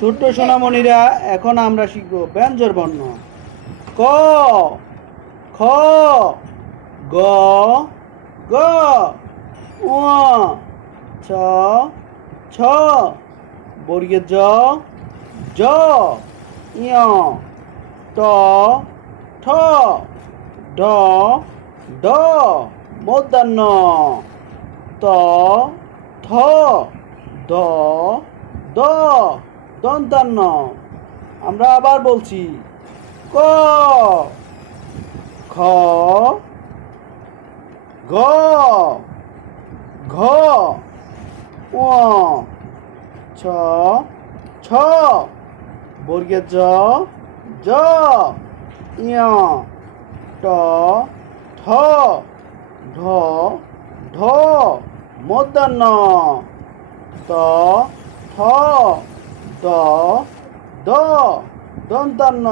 ছোট্ট সোনামণিরা, এখন আমরা শিখব ব্যঞ্জন বর্ণ। ক, খ, গ, গ, ঙ, ছ, ছ, বর্গের জ, জ, ঞ, ট, ঠ, ঢ, ঢ, মূর্ধন্য, ত, থ, দ, দ, দন্তান্ন। আমরা আবার বলছি, ক, খ, গ, ঘ, ঙ, ছ, ছ, বর্গের জ, জ, ঞ, ট, ঠ, ঢ, ঢ, মূর্ধন্য, ত, থ, দ, দ, দন্তান্ন।